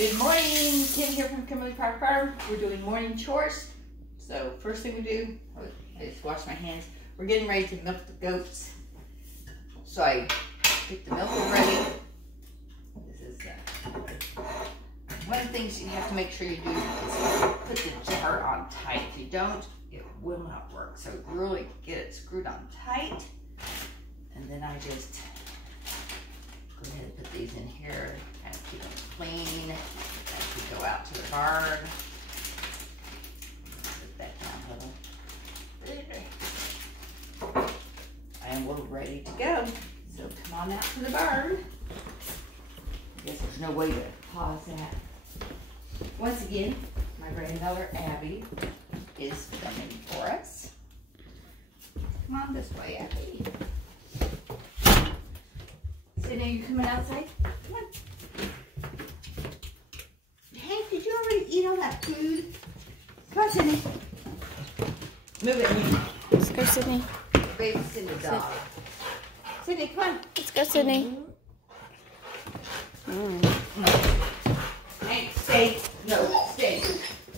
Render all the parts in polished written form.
Good morning, Kim here from Kimberly Park Farm. We're doing morning chores. So first thing we do, I just wash my hands. We're getting ready to milk the goats. So I get the milk ready. This is one of the things you have to make sure you do is put the jar on tight. If you don't, it will not work. So really get it screwed on tight. And then I just go ahead and put these in here, kind of keep them clean as we go out to the barn. Put that down a little. And we're ready to go. So come on out to the barn. I guess there's no way to pause that. Once again, my granddaughter Abby is filming for us. Come on this way, Abby. Sydney, you coming outside? Come on. Hank, did you already eat all that food? Come on, Sydney. Move it. Let's go, Sydney. Babysitting the dog. Sydney, come on. Let's go, Sydney. No. Hank, stay. No, stay.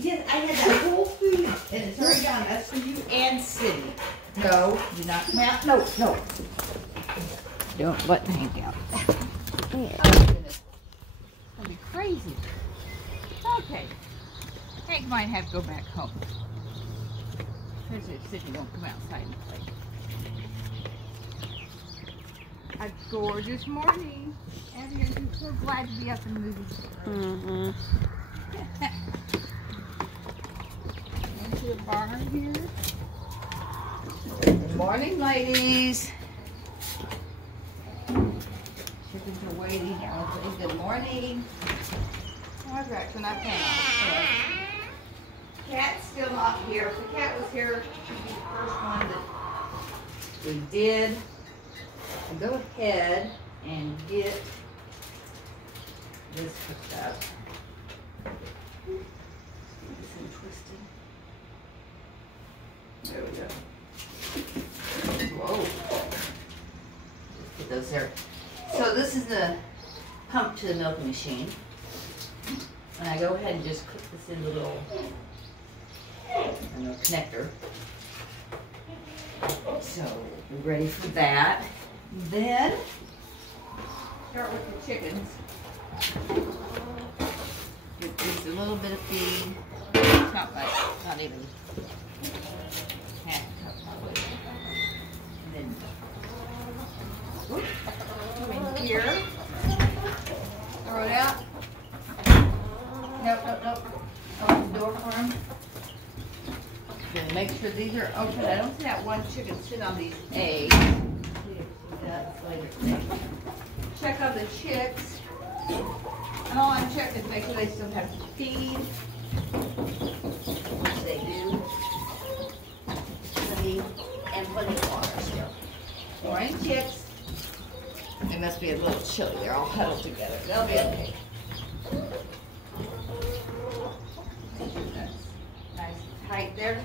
Yes, I had that whole food, and it's already gone. That's for you and Sydney. No, do not come out. No, no. Don't let Hank out. Oh, goodness. It's going to be crazy. Okay. Hank might have to go back home. Because Sydney won't come outside and play. A gorgeous morning. And you're so glad to be up and moving. Into the barn here. Good morning, ladies. Chickens are waiting. I'll say good morning. All right, when I found Cat's still not here. If the cat was here, she'd be the first one that we did. I'll go ahead and get this hooked up. This thing twisted. There we go. Whoa. Just put those there. So this is the pump to the milking machine. And I go ahead and just clip this in the little connector. So we're ready for that. Then start with the chickens. Get just a little bit of feed. It's not much, not even half a cup probably. And then whoop, come in here. Throw it out. Nope, nope, nope. Open the door for them. Then make sure these are open. I don't see that one chicken sit on these eggs. That's later today. Check on the chicks. And all I'm checking is make sure they still have feed. Which they do. Plenty, and plenty of water still. Morning, chicks. They must be a little chilly. They're all huddled together. They'll be okay. That's nice and tight there.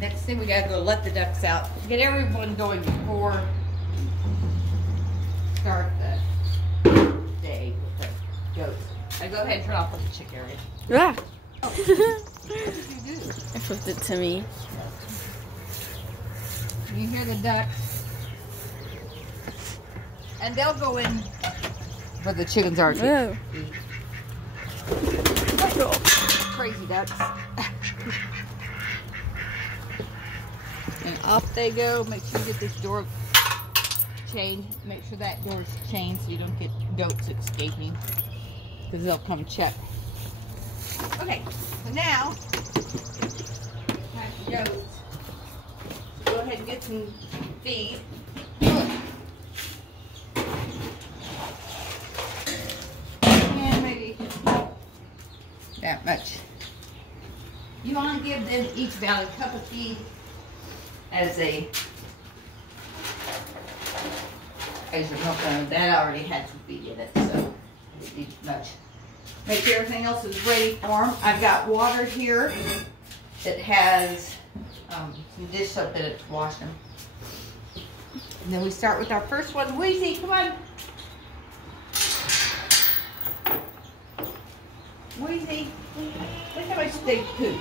Next thing we gotta go let the ducks out. Get everyone going before start the day with the goats. I go ahead and turn off the chick area. Yeah. Oh. What did you do? I flipped it to me. You hear the ducks. And they'll go in where the chickens are too. Oh. Crazy ducks. And off they go. Make sure you get this door chained. Make sure that door's chained so you don't get goats escaping. Because they'll come check. Okay, so now, time for goats. So go ahead and get some feed. And maybe that much. You want to give them each about a cup of feed as you're milking. That already had some feed in it, so it didn't need much. Make sure everything else is ready for them. I've got water here that has some dish soap in it to wash them. And then we start with our first one. Wheezy, come on. Wheezy, look how much they poop.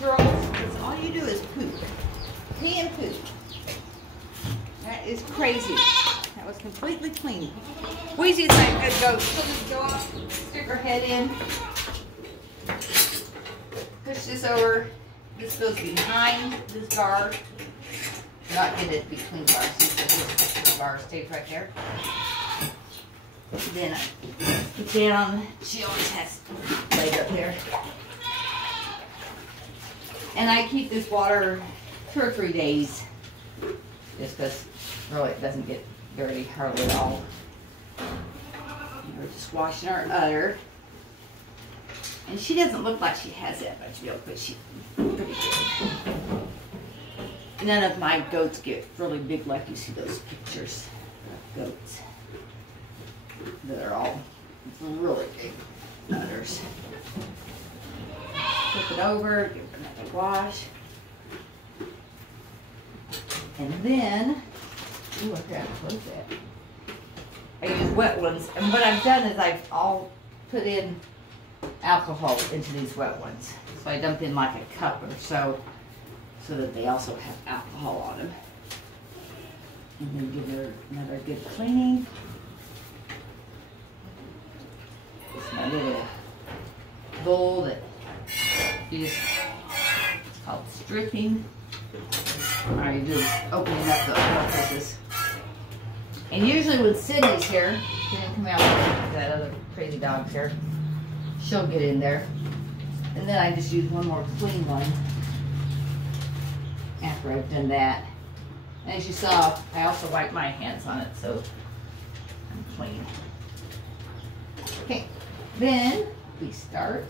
Girls, that's all you do is poop. Pee and poop. That is crazy. That was completely clean. Wheezy's not good goat. She'll just go up, stick her head in, push this over. This goes behind this bar. Not get it between bars. This bar stays right there. Then I put down. She always has leg up there. And I keep this water 2 or 3 days, just because really it doesn't get dirty hardly at all. We're just washing our udder. And she doesn't look like she has that much milk, but she's pretty good. None of my goats get really big like you see those pictures of goats. They're all really big udders. Flip it over, give it another wash. And then, ooh, I forgot to close that. I use wet ones. And what I've done is I'll put in alcohol into these wet ones. So I dump in like a cup or so that they also have alcohol on them. And then give her another good cleaning. It's my little bowl that you just, it's called stripping. All right, you do is opening up the orifices. And usually when Sydney's here, she didn't come out with that other crazy dog's here, she'll get in there. And then I just use one more clean one after I've done that. And as you saw, I also wipe my hands on it, so I'm clean. Okay, then we start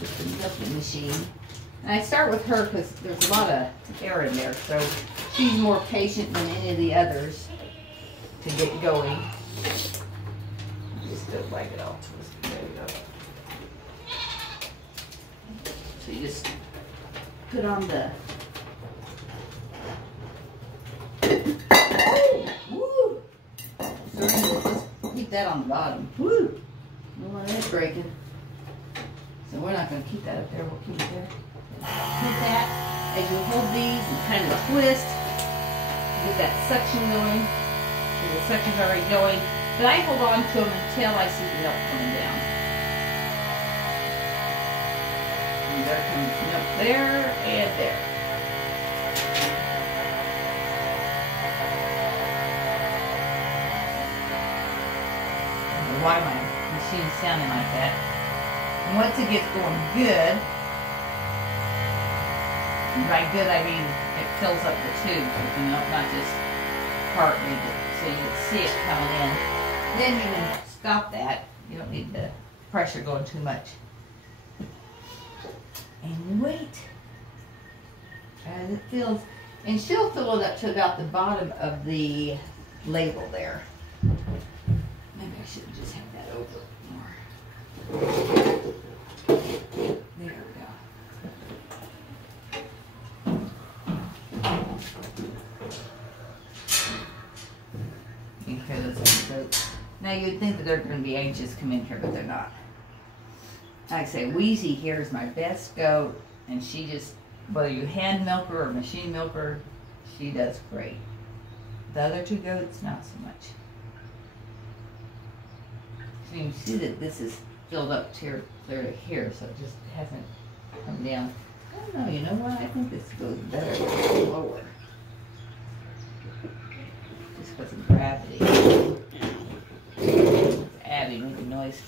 with the milking machine. And I start with her because there's a lot of air in there, so she's more patient than any of the others to get going. Just don't like it all twisted. There we go. So you just put on the. Oh, woo! So just keep that on the bottom. Woo! No one is breaking. So we're not going to keep that up there. We'll keep it there. Keep that as you hold these and kind of twist. Get that suction going. So the suction's already going. But I hold on to them until I see the milk coming down. And there comes milk there and there. I don't know why my machine's sounding like that. And once it gets going good, and by good I mean it fills up the tube, you know, not just partly, so you can see it coming in. Then you can stop that. You don't need the pressure going too much. And wait as it fills. And she'll fill it up to about the bottom of the label there. Maybe I should just have that over more. There we go. You can hear those goats. Now you'd think that they're going to be anxious to come in here, but they're not. Like I say, Wheezy here is my best goat, and she just, whether you hand milk her or machine milk her, she does great. The other 2 goats, not so much. So you can see that this is filled up clear to here, so it just hasn't come down. I don't know, you know what? I think this goes better lower. Just because of gravity. Abby making noise.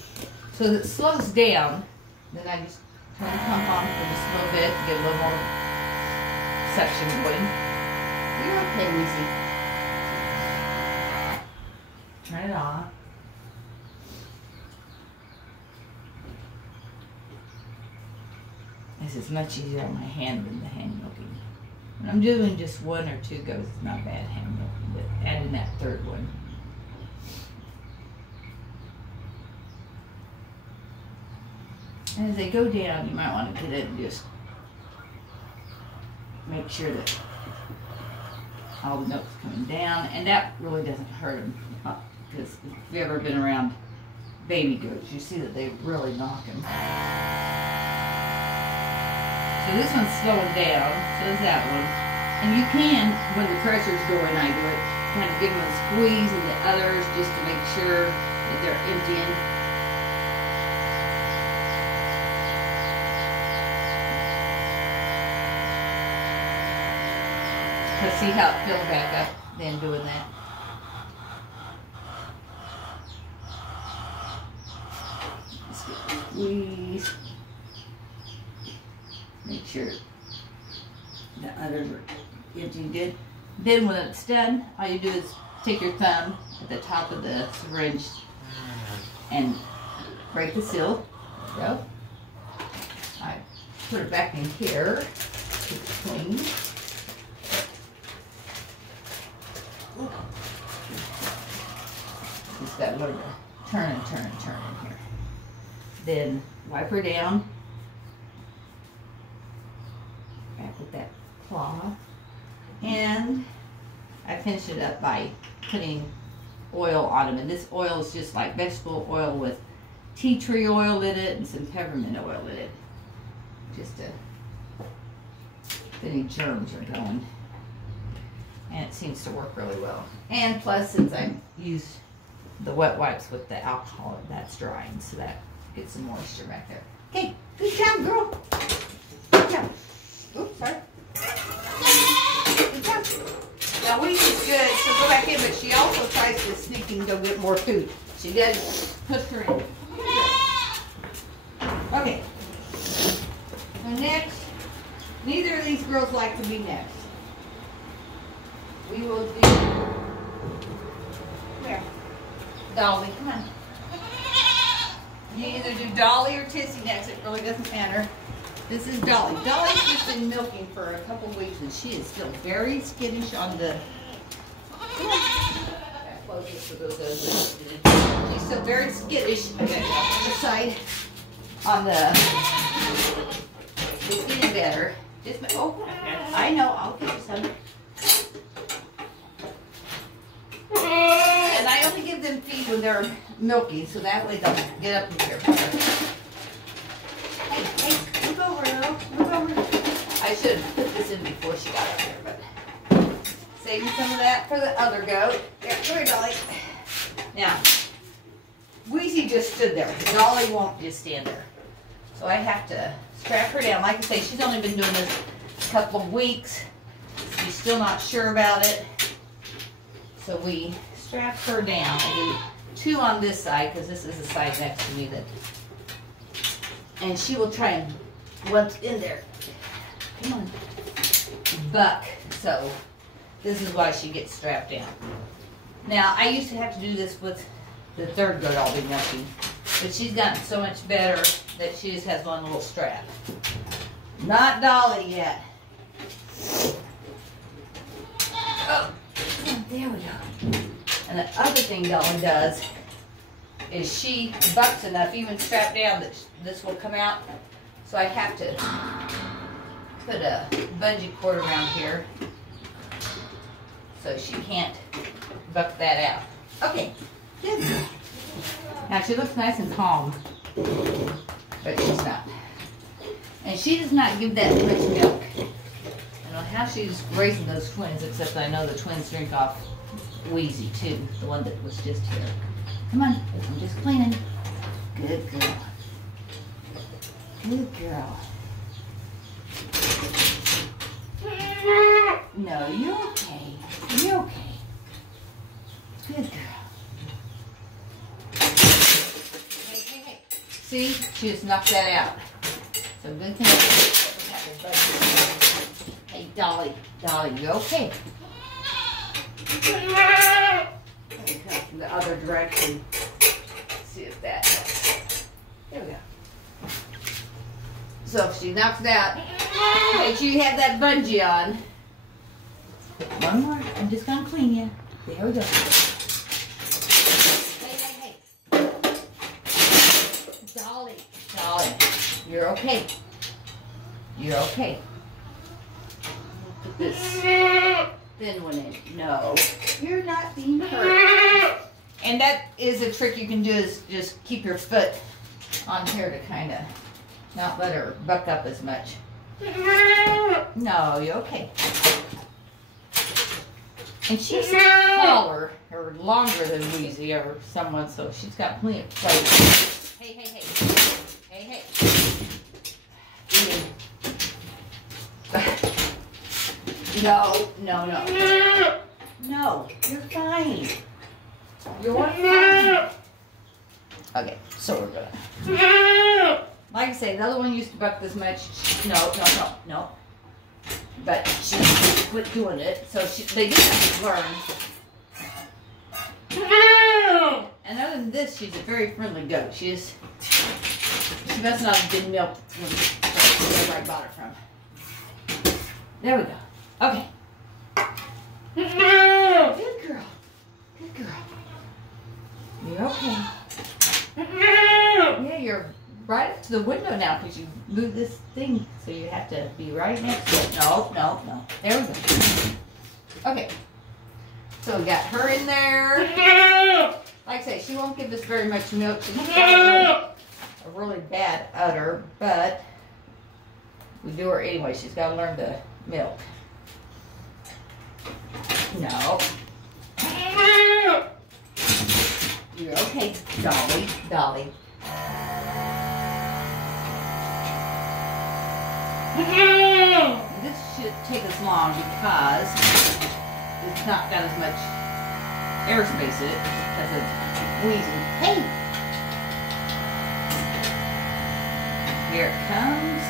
So as it slows down, then I just turn the pump on for just a little bit, get a little more suction going. You're okay, Weezy. Turn it on. This is much easier on my hand than the hand milking. When I'm doing just 1 or 2 goats, it's not bad hand milking, but adding that 3rd one. And as they go down, you might want to get it and just make sure that all the milk's coming down. And that really doesn't hurt them. Because if you've ever been around baby goats. You see that they really knock them. So this one's slowing down, so is that one. And you can, when the pressure's going, I do it, kind of give them a squeeze in the others just to make sure that they're emptying. Let's see how it fills back up then doing that. Let's get the squeeze. Make sure the others are emptying good. Then when it's done, all you do is take your thumb at the top of the syringe and break the seal. There you go. I put it back in here. Keep it clean. Just got a little bit of turn and turn and turn in here. Then wipe her down. Back with that claw. And I finish it up by putting oil on them. And this oil is just like vegetable oil with tea tree oil in it and some peppermint oil in it. Just to, if any germs are going. And it seems to work really well. And plus, since I use the wet wipes with the alcohol, that's drying, so that gets some moisture back there. Okay, good job, girl. Good job. Oops, sorry. Good job. Now, Weezy's good, so go back in, but she also tries to sneak and go get more food. She does hook her in. Okay. So next, neither of these girls like to be next. We will do, where? Dolly, come on. You either do Dolly or Tissy next, it really doesn't matter. This is Dolly. Dolly's just been milking for a couple weeks and she is still very skittish on the, she's still very skittish, I got it off the other side, on the, it's getting better. Just, oh, I know, I'll get you some. And I only give them feed when they're milky, so that way they'll get up and here. Hey, move over, girl. Move over. I should have put this in before she got up here, but saving some of that for the other goat. There, come here, Dolly. Now, Weezy just stood there. Dolly won't just stand there. So I have to strap her down. Like I say, she's only been doing this a couple of weeks. She's still not sure about it. So we strap her down. I do two on this side because this is the side next to me that, and she will try and once in there. Come on, buck. So this is why she gets strapped down. Now I used to have to do this with the third goat I'll be milking, but she's gotten so much better that she just has one little strap. Not Dolly yet. Oh. There we go. And the other thing Dolly does is she bucks enough, even strapped down, that this will come out. So I have to put a bungee cord around here so she can't buck that out. Okay, good. Now she looks nice and calm, but she's not. And she does not give that much milk. I don't know how she's raising those twins, except I know the twins drink off Wheezy too, the one that was just here. Come on, I'm just cleaning. Good girl. Good girl. No, you're okay. You're okay. Good girl. Hey. See, she just knocked that out. So good thing. Hey, Dolly, you okay? Let me come from the other direction. See if that helps. There we go. So if she knocks it out, make sure you have that bungee on. One more. I'm just going to clean you. There we go. Hey. Dolly, you're okay. You're okay. Put this thin one in. No, you're not being hurt. And that is a trick you can do, is just keep your foot on here to kind of not let her buck up as much. No, you're okay. And she's taller or longer than Wheezy or someone, so she's got plenty of place. Hey, hey, hey. Hey, hey. No, no, no. No, you're fine. You're fine. Okay, so we're gonna. Like I say, the other one used to buck this much. No. But she quit doing it, so they do have to learn. And other than this, she's a very friendly goat. She must not have been milked wherever I bought her from. There we go. Okay. Good girl. Good girl. You're okay. Yeah, you're right up to the window now because you moved this thing, so you have to be right next to it. No. There we go. Okay. So we got her in there. Like I say, she won't give us very much milk. She's got a really bad udder, but we do her anyway. She's got to learn to milk. No. You're okay, Dolly. This should take us long because it's not got as much airspace in it because it's wheezing. Hey! Here it comes.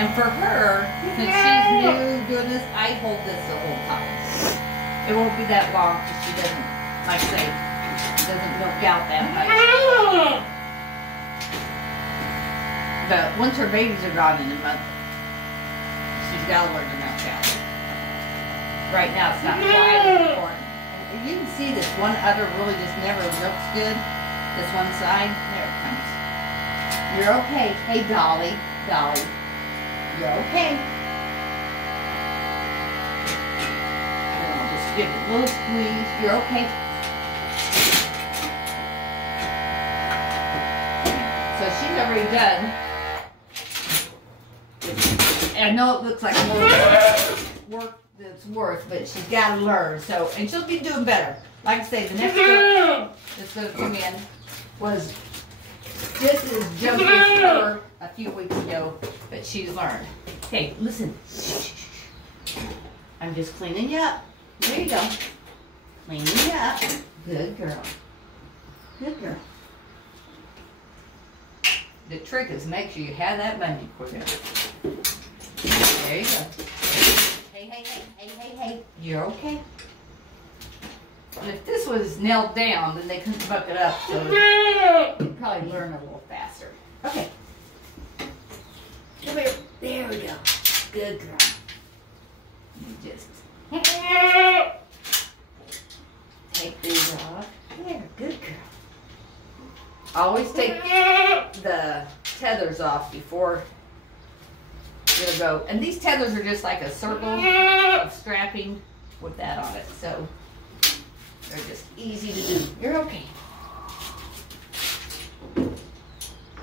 And for her, since she's new doing this, I hold this the whole time. It won't be that long because she doesn't, like I say, she doesn't milk out that much. But once her babies are gone in a month, she's got to learn to milk out. Right now, it's not quite as important. And you can see this one udder really just never milks good. This one side, there it comes. You're okay. Hey, Dolly. You're okay. And I'll just give it a little squeeze. You're okay. So she's already done. And I know it looks like more work than it's worth, but she's got to learn. So, and she'll be doing better. Like I say, the next one that's going to come in was, this is Joseph's her a few weeks ago, but she's learned. Okay, listen. I'm just cleaning you up. There you go. Cleaning you up. Good girl. Good girl. The trick is make sure you have that bungee cord in. There you go. Hey. You're okay. And if this was nailed down, then they couldn't buck it up, so you'd probably learn a little faster. Okay. Come here. There we go. Good girl. You just take these off. There, good girl. Always take the tethers off before you'll go. And these tethers are just like a circle of strapping with that on it. So they're just easy to do. You're okay.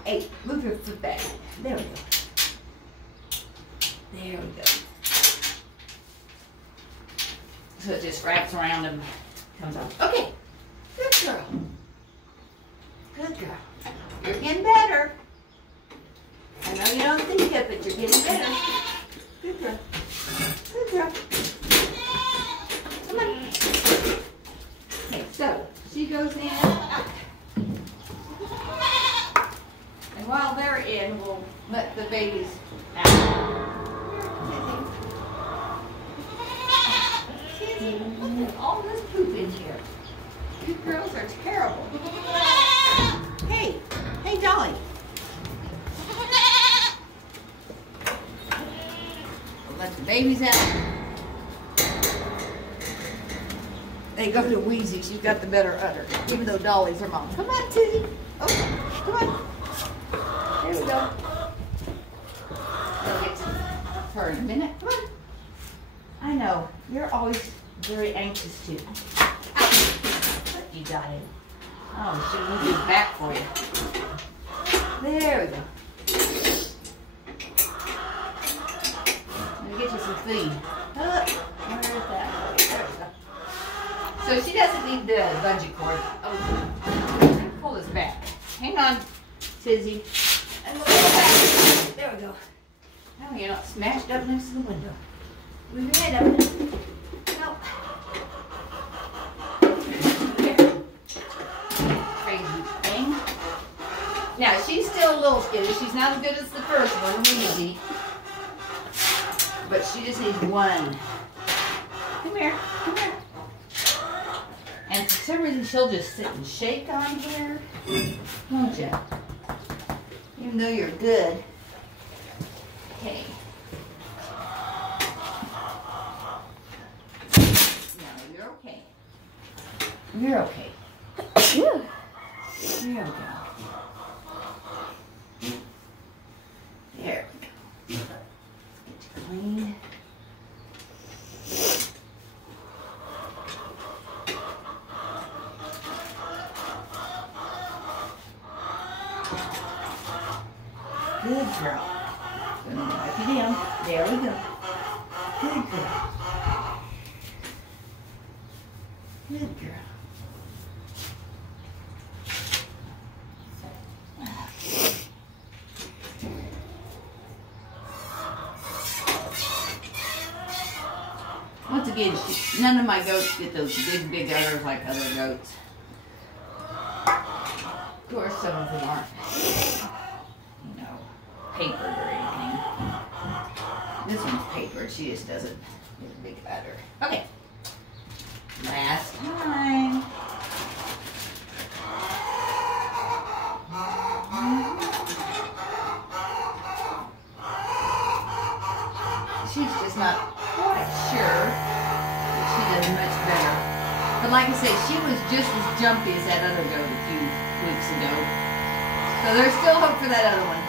Hey, move your foot back. There we go. There we go. So it just wraps around and comes off. Okay. Good girl. Good girl. You're getting better. I know you don't think it, but you're getting better. Good girl. Good girl. Come on. Okay, so she goes in. And while they're in, we'll let the babies out. Look at all this poop in here. You girls are terrible. Hey, Dolly. We'll let the babies out. They go to Wheezy. She's got the better udder, even though Dolly's her mom. Come on, Tizzy. Oh, come on. There we go. We'll get to her in a minute. Come on. I know. You're always very anxious too. What you got in? Oh, should move his back for you. There we go. Let me get you some feed. Where's that? There we go. So she doesn't need the bungee cord. Oh, pull this back. Hang on, Tizzy. And we'll pull it back. There we go. Now you're not smashed up next to the window. Move your head up. Nope. Crazy thing. Now she's still a little skittish. She's not as good as the first one, easy. But she just needs one. Come here. Come here. And for some reason she'll just sit and shake on here. Won't you? Even though you're good. Okay. No, you're okay. You're okay. There we go. There we go. Get you clean. Good girl. Gonna wipe you down. There we go. Good girl. Good girl. Once again, none of my goats get those big udders like other goats. Of course, some of them aren't, papered or anything. This one's papered. She just doesn't get a big udder. Okay. Last time. She's just not quite sure, but she does much better. But like I say, she was just as jumpy as that other goat a few weeks ago. So there's still hope for that other one.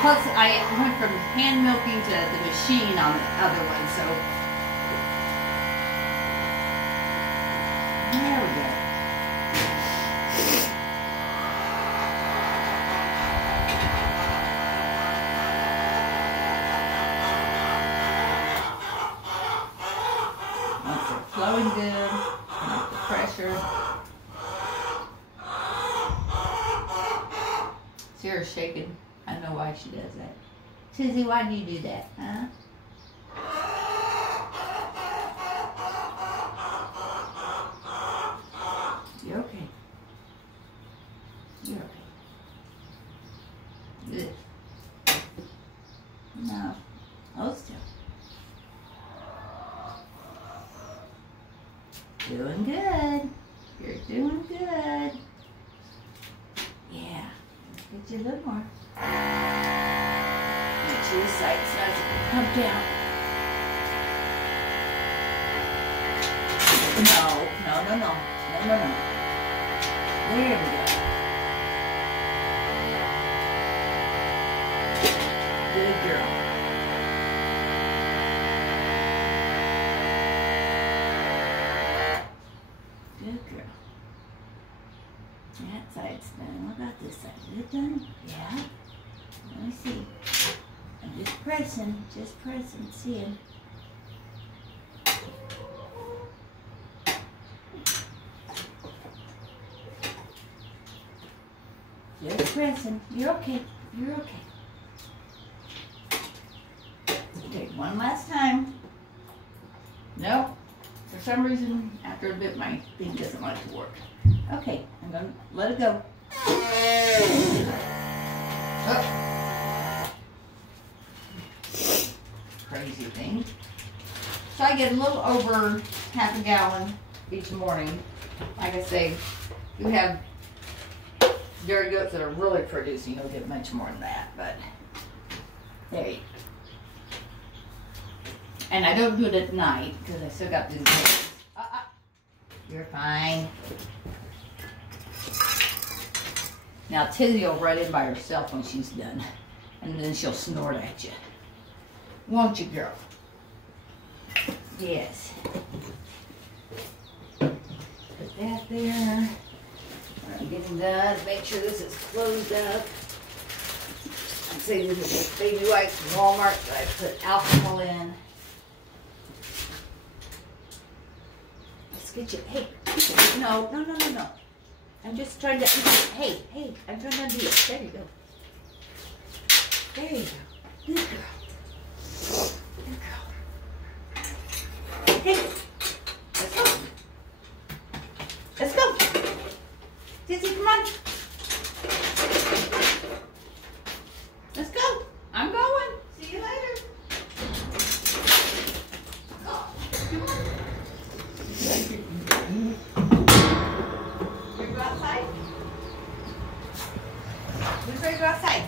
Plus, I went from hand milking to the machine on the other one, so. There we go. Once they're flowing good, not the pressure. See her shaking. I know why she does that. Tizzy, why do you do that, huh? You're okay. You're okay. Good. No. Hold still. Doing good. You're doing good. Yeah. Get you a little more. Make sure the sides not come down. No. There we go. Good girl. Good girl. That side's done. What about this side? Is it done? Yeah. Let me see. I'm just pressing, seeing. Just pressing. You're okay. You're okay. Okay, one last time. Nope. For some reason, after a bit, my thing doesn't like to work. Okay, I'm gonna let it go. Oh. Crazy thing. So I get a little over half a gallon each morning. Like I say, you have dairy goats that are really producing, you'll get much more than that, but there you go. And I don't do it at night because I still got these days. You're fine. Now Tizzy will run in by herself when she's done, and then she'll snort at you. Won't you, girl? Yes. Put that there. I'm getting done. Make sure this is closed up. See, this is baby wipes from Walmart that I put alcohol in. Let's get you. Hey, no. I'm just trying to. Hey, I'm trying to undo it. There you go. There you go. Good girl. Good girl. Hey, let's go. Let's go. Dizzy, come on. Let's go. I'm going. See you later. Oh, come on. Ready to go outside? Who's ready to go outside?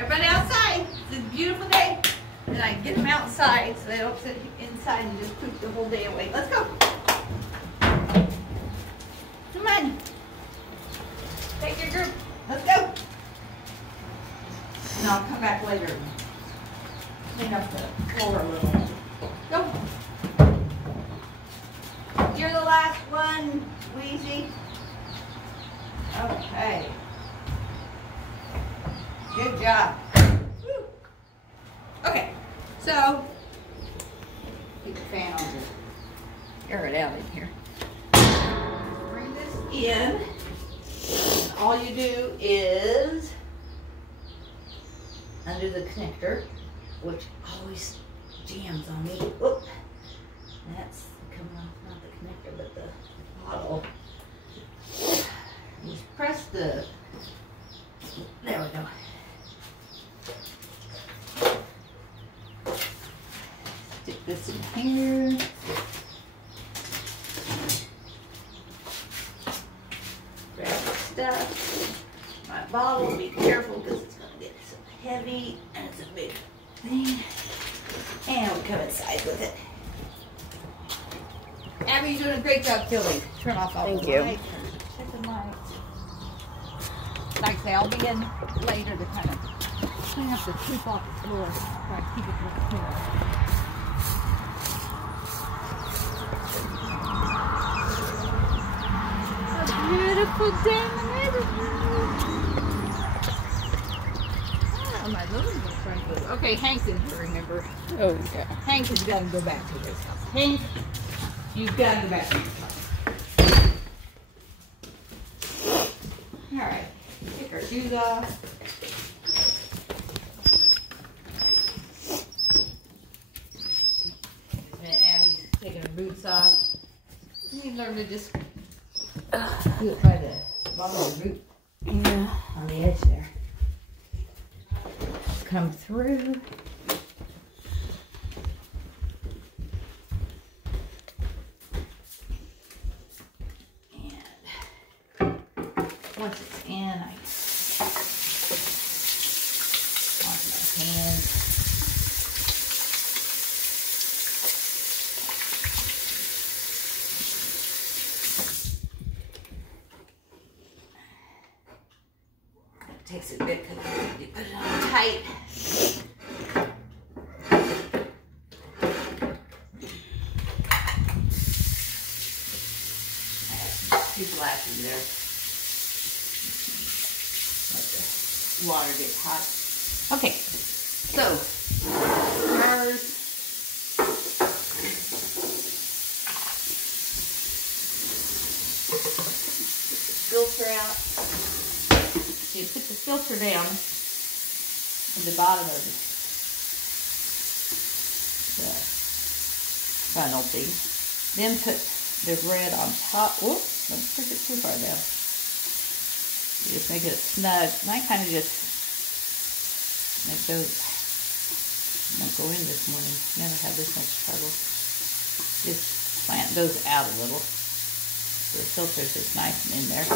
Everybody outside. It's a beautiful day. And I get them outside so they don't sit inside and just poop the whole day away. Let's go. Come on. Take your group. Let's go. And I'll come back later and clean up the floor a little. Go. You're the last one, Wheezy. Okay. Good job. Woo. Okay, so keep the fan on to air it out in here. Bring this in. All you do is undo the connector, which always jams on me. Whoop. That's coming off, not the connector, but the bottle. Just press the, there we go. Stick this in here. Grab the stuff. My bottle, be careful because it's going to get so heavy and it's a big thing. And we'll come inside with it. Abby's doing a great job filling. Turn off all the lights. Check the lights. Like I say, I'll be in later to kind of clean up the poop off the floor. Try to keep it clean. It's a beautiful day in the neighborhood. Oh, my little friend. Okay, Hank's in here, remember? Oh, yeah. Hank has got to go back to his house. Hank, you've got to go back to your house. All right, take our shoes off. And Abby's taking her boots off. You need to learn to just do it by the bottom of the boot. Yeah. On the edge there. Come through. Once it's in, I wash my hands. It takes a bit because you put it on tight. Two glasses there. Water gets hot. Okay, so jars. Filter out. So you put the filter down at the bottom of the funnel thing. Then put the red on top. Whoops, don't push it too far down. You just make it snug. And I kind of just make those, don't go in this morning. Never had this much trouble. Just plant those out a little. So the filter's just nice and in there.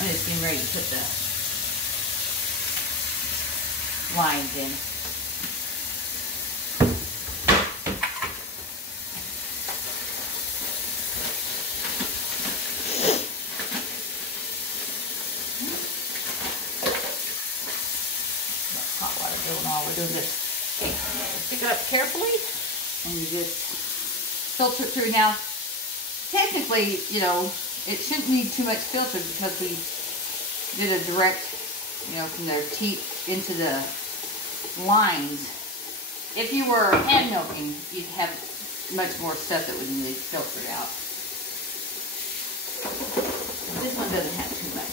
I'm just getting ready to put the lines in. Hot water going on. We're doing this. Okay, stick it up carefully and you just filter it through. Now, technically, you know, it shouldn't need too much filter because we did a direct, you know, from their teeth into the lines. If you were hand milking, you'd have much more stuff that would need filtered out. This one doesn't have too much.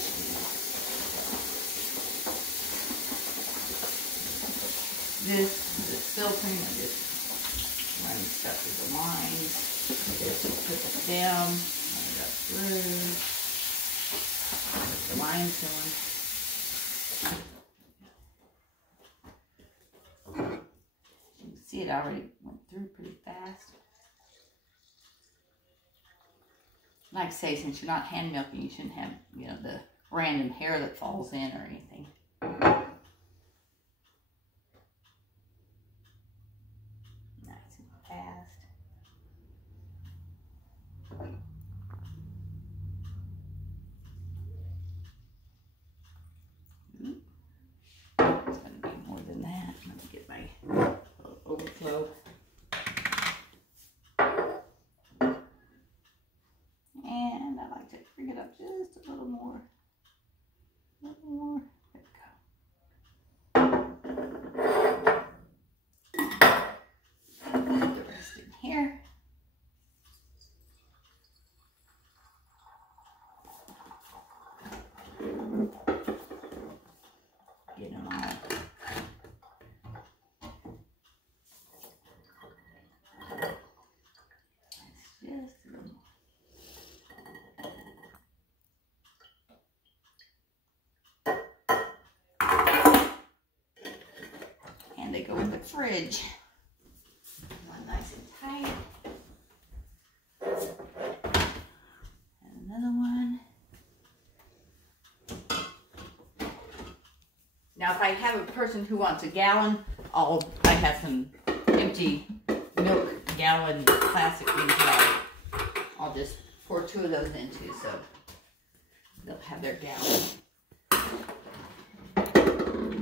This is filtering. I just run stuff through the lines. Just put it down, run it up through. Put the lines going. You can see it already went through pretty fast. Like I say, since you're not hand milking, you shouldn't have, you know, the random hair that falls in or anything. Nice and fast. It's going to be more than that. Let me get my little overflow. And I like to bring it up just a little more. A little more. There we go. Put the rest in here. Get them all. Just a little. And they go in the fridge. One nice and tight. And another one. Now if I have a person who wants a gallon, I have some empty milk gallon plastic things that I'll just pour 2 of those into, so they'll have their gallon.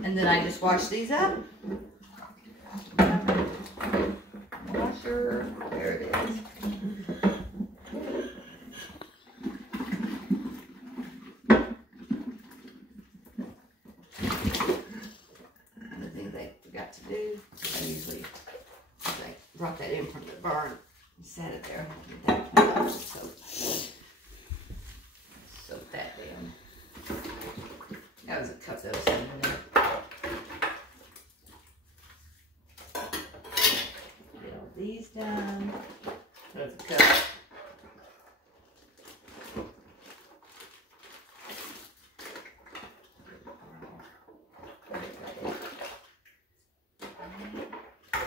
And then I just wash these up. Washer, there it is. The thing I forgot to do, I usually brought that in from the barn and set it there. That came out with soap. Soak that down. That was a cup that was in there. Get all these done. There's a cup.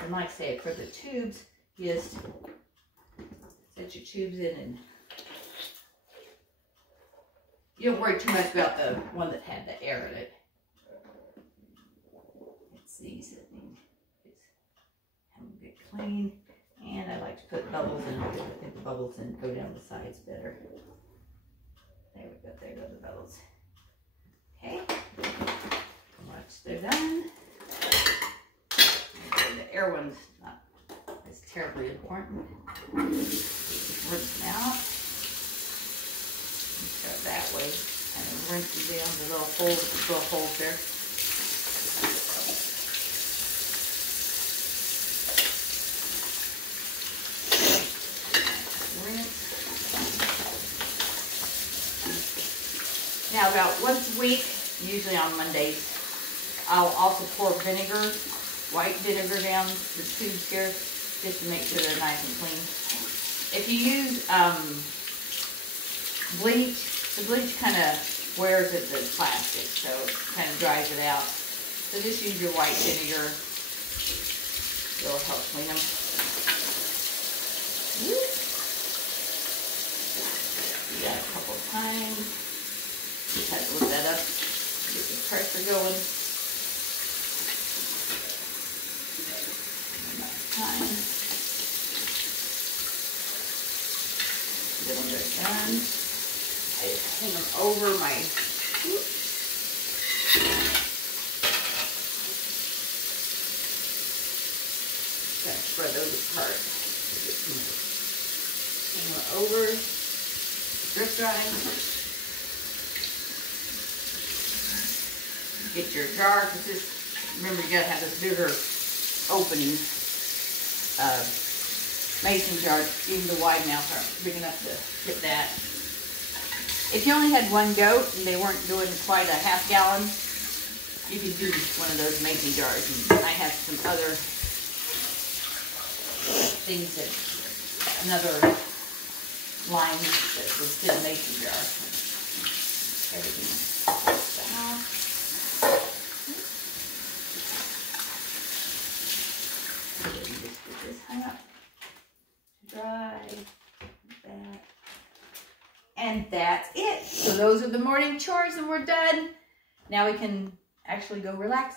And like I say, for the tubes, just set your tubes in, and you don't worry too much about the one that had the air in it. It's these that need have them get clean. And I like to put bubbles in because I think the bubbles then go down the sides better. There we go, there go the bubbles. Okay, once they're done, the air one's not as terribly important. Just rinse them out. Go that way, kind of rinse them down the little holes there. Rinse. Now about once a week, usually on Mondays, I'll also pour vinegar, white vinegar down the tubes here, just to make sure they're nice and clean. If you use bleach, the bleach kind of wears at the plastic, so it kind of dries it out. So just use your white vinegar. It'll help clean them. Do that a couple of times. Just have to lift that up, get the pressure going. Time. Then when they're done, I just hang them over my over, drip drying. Get your jar, because this, remember you gotta have this bigger opening mason jar. Even the wide mouth aren't big enough to fit that. If you only had one goat and they weren't doing quite a half gallon, you could do one of those mason jars. And I have some other things that, another line that was still a mason jar. Everything. Just get this hung up to dry. That. And that's it. So those are the morning chores and we're done. Now we can actually go relax.